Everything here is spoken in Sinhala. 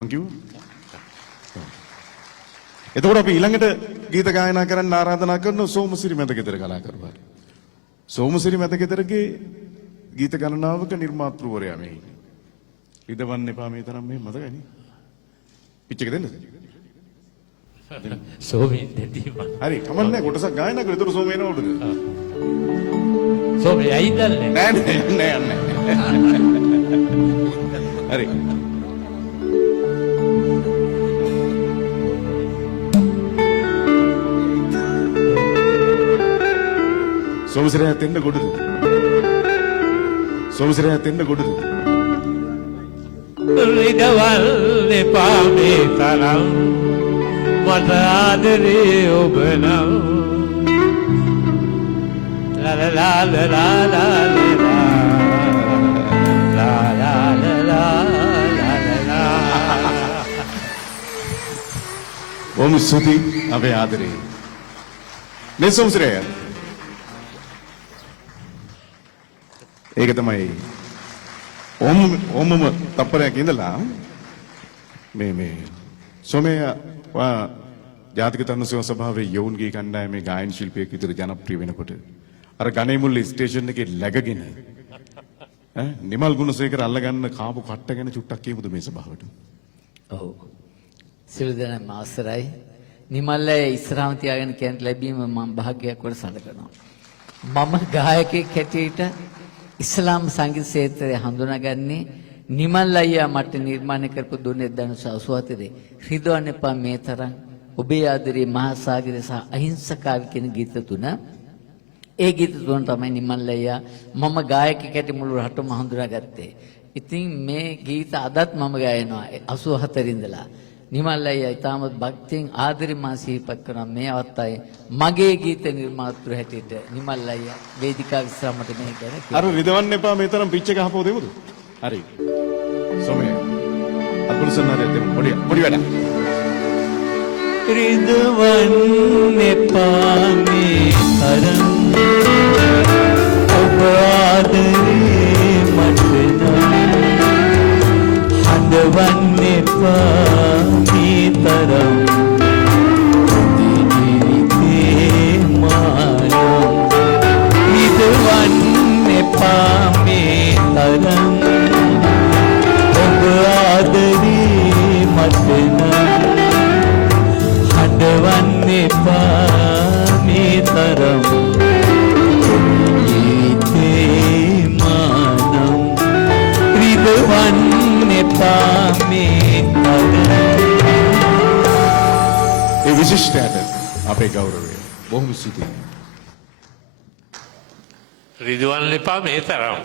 Thank you. එතකොට අපි ඊළඟට ගීත ගායනා කරන්න ආරාධනා කරන සෝමසිරි මැදගෙදර කලාකරුවා. සෝමසිරි මැදගෙදරගේ ගීත ගණනාවක නිර්මාතෘවරයා මේ ඉන්නේ. ඉදවන්න එපා මේ තරම් මේ මතකයි නේ. පිච් එක දෙන්නද? සෝමේ දෙදී මම. හරි කමන්නේ කොටසක් ගායනා කරලා ඒතර සෝම එනවලුද? සෝමේ ඇයිදල්නේ? නෑ. හරි. සෝමසිරයා දෙන්න ගොඩද? සෝමසිරයා දෙන්න ගොඩද? රිදවල් එපා මේ තරම් මට ආදරේ ඔබ නම් ලා ලා ලා ලා ලා ලා බොහොම ස්තුතියි අපේ ආදරේ. නේ සෝමසිරයා ඒක තමයි ඕමම තප්පරයක් ඉඳලා මේ සොමේ ජාතික තරුණ සභාවේ යෝන්ගේ කණ්ඩායමේ ගායන ශිල්පියෙක් විතර ජනප්‍රිය වෙනකොට අර ගණේමුල්ල ස්ටේෂන් එකේ läගගෙන නිමල් ගුණසේකර අල්ලගන්න කාපු කට්ට ගැන චුට්ටක් කියමුද මේ සභාවට? ඔව්. සියලු දෙනාම අවසරයි. නිමල්ලේ ඉස්සරහම තියාගෙන කියන්න ලැබීම මම භාග්‍යයක් කොට සැලකනවා. මම ගායකයෙක් හැටියට ඉස්ලාම් සංගීත ක්ෂේත්‍රය හඳුනාගන්නේ නිමල් අයියා මට නිර්මාණය කරපු දුන්නේ 1984 රිදවන්න එපා මේ තරම් ඔබේ ආදරේ මහා සාගරය සහ අහිංසකාව කියන ගීත තුන. ඒ ගීත තුන තමයි නිමල් අයියා මම ගායකයෙක් හැටියට මුළු රටම හඳුනාගත්තේ. ඉතින් මේ ගීත අදත් මම ගායනවා 84 ඉඳලා. නිමල් අයියා ඊටමත් භක්තියෙන් ආදරේ මා සිහිපත් කරන මේ අවස්ථාවේ මගේ ගීත නිර්මාතෘ හැටියට නිමල් අයියා වේදිකාව විශ්‍රාමයට මේ ගැන අර රිදවන්න එපා මේ තරම් පිච් එක ගහපුව දෙමුද? හරි. සොමේ අකුරුසන්නාරය දෙමු. පොඩි වැඩ. රිදවන්න එපා මේ තරම් ඔබ ආදරේ මට නම් හඳවන්න එපා මේ තරම් දිවිතේ මානම් රිදවන්න එපා මේ තරම් ඔබ ආදරේ මට නම් හඬවන්න එපා මේ තරම් ජීවිතේ මානම් රිදවන්න එපා මේ තරම්. ඒ විශිෂ්ටයට අපේ ගෞරවය. බොහොම ස්තුතියි. රිදවන්න එපා මේ තරම්.